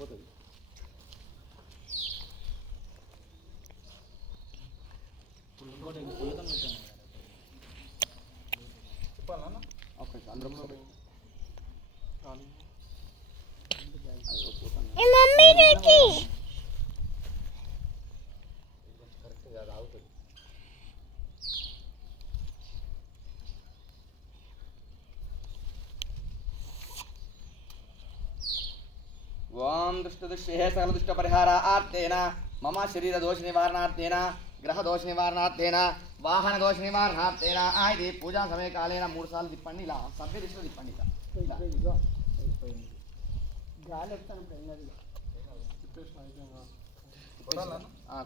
పోతుంది. చెప్పాలన్నా ఓకే అందరం కరెక్ట్ కాదు ఆగుతుంది. ఓం దుష్టదుష్టే సకలదుష్ట పరిహారార్థేన మమ శరీర దోష నివారణార్థేన గ్రహ దోష నివారణార్థేన వాహన దోష నివారణార్థేన ఇది పూజా సమయ కాలేన 3 సార్లు తిప్పండి. ఇలా సభ్య దిశలో తిప్పండి.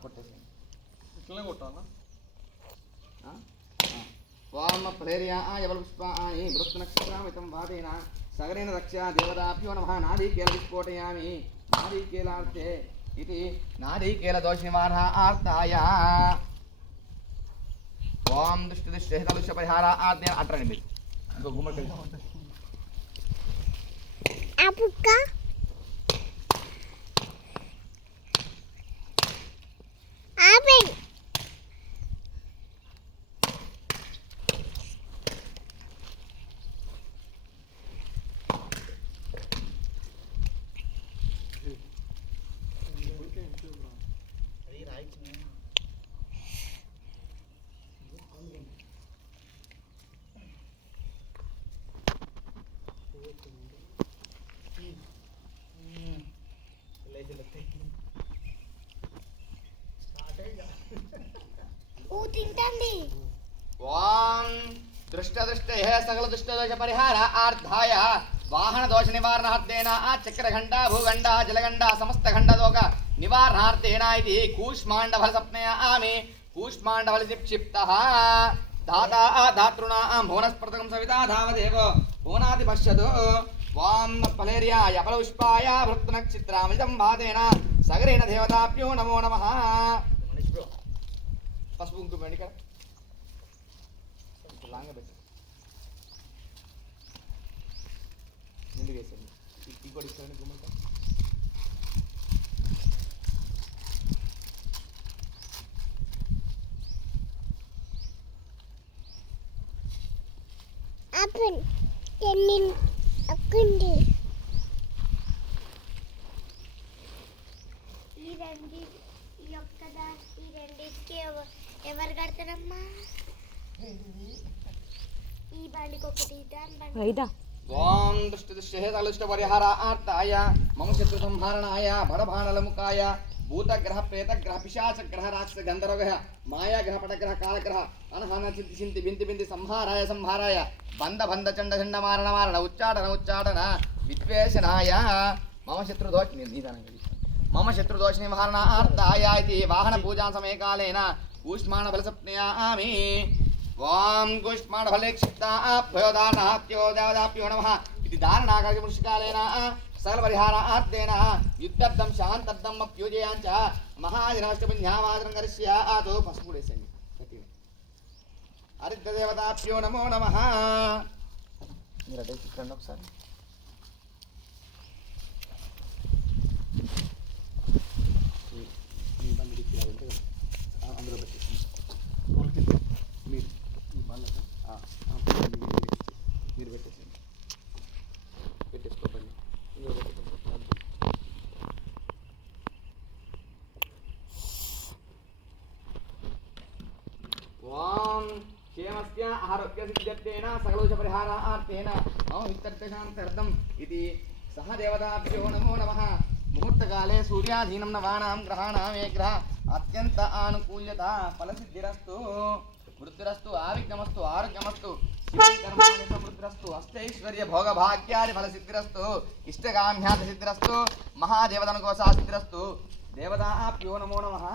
కొట్టేసి ఇట్లనే కొట్టాలా. వామ ప్రేర్యా యవల పుష్పాని వృత్త నక్షత్రామితం వాదేన సగరేణ రక్ష దేవతాభ్యో నమః. నారీకేల విస్ఫోటయామి నారీకేలార్థే ఇది నారీకేల దోష నివారణార్థాయ. ఓం దుష్ట దోష పరిహారార్థేన అంటారండి మీరు. ఇంకో గుమ్మడి ఓం దృష్ట సకల దుష్ట దోష పరిహారార్థాయ వాహన దోష నివారణార్థేన చక్రఘంట భూగండ జలగండ సమస్త ఖండదోగ నివారణార్థేన ఇది కూష్మాండఫల సప్నయామి. కూష్మాండఫల క్షిప్తః దాతా దాతృణా భువనస్పృతకం సవితా ధావదేవ భువనాది పశ్యతు. వాం ఫలేర్యాయ ఫలపుష్పాయ భృత్ నక్షత్రామితం వాదేన సగరేణ దేవతాభ్యో నమో నమః. పసుపు కుంకుమ ఇక్కడ లాంగ పెట్టి నిండు వేసండి. ఇంకోటి ఇస్తాను గుమ్మట. ఎవరు కడతారమ్మా ఈ బండికి ఒకటి ఓం దుష్ట పరిహారార్థాయ మమ శత్రు సంహారణాయ భరభానలముఖాయ భూతగ్రహ ప్రేతగ్రహ పిశాచగ్రహ రాక్షస గంధర్వగ్రహ మాయాగ్రహ పటగ్రహ కాలగ్రహ అనహన చింతి చింతి బింతి బింతి సంహారాయ బంధ బంధ చండ చండ మారణ మారణ ఉచ్చాటన విద్వేషణాయ మమ శత్రు దోష నివారణార్థాయ ఇది వాహన పూజా సమయ కాలేన కూష్మాణ ఫల సప్నయామి. ఓం కూష్మాణ ఫలే క్షిప్తాభ్యో దానాభ్యో దేవతాభ్యో నమః. ఇది దారణాకార్య పుష్కాలేన సకల పరిహారార్థేన యుద్ధర్థం శాంతర్థం అప్యూజయాంచ మహాజనమష్టపుణ్యావాదనం కరిష్యాతు. పసుపు వేసండి. హరిద్ర దేవతాభ్యో నమో నమః. మీరు అదే చూడండి ఒకసారి. అందులో పెట్టేసి మీరు ఈ బళ్ళగా మీరు పెట్టేసేయండి. పెట్టేసుకోండి. ఇందులో పెట్టుకోండి. ఓం క్షేమస్య ఆరోగ్య సిద్ధ్యర్థేన సకలదోష పరిహారార్థేన మమ విత్తర్థశాంత్యర్థం ఇది సహ దేవతాభ్యో నమో నమః. ముహూర్తకాలే సూర్యాధీనం నవానాం గ్రహాణాం ఏ గ్రహ అత్యంత ఆనుకూల్యత ఫలసిద్ధిరస్తు వృద్ధిరస్తు ఆవిఘ్నమస్తు ఆరోగ్యమస్తు సమృద్ధిరస్తు అష్టైశ్వర్య భోగభాగ్యాది ఫలసిద్ధిరస్తు ఇష్టకామ్యార్థ సిద్ధిరస్తు మహాదేవతనుకోసా సిద్ధిరస్తు. దేవతాభ్యో నమో నమః.